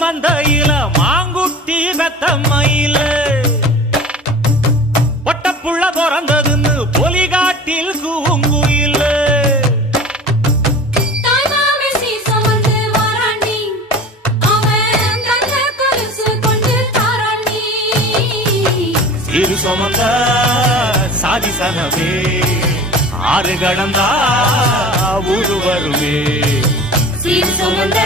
மந்தையில மாங்குட்டி பெத்தம்மையில பொட்டப்புள்ள பிறந்ததுன்னு பொலிகாட்டில் கூங்குயில சிறு சுமந்த சாதிசனமே ஆறு கடந்தா ஊரு வருமே சிறு சுமந்த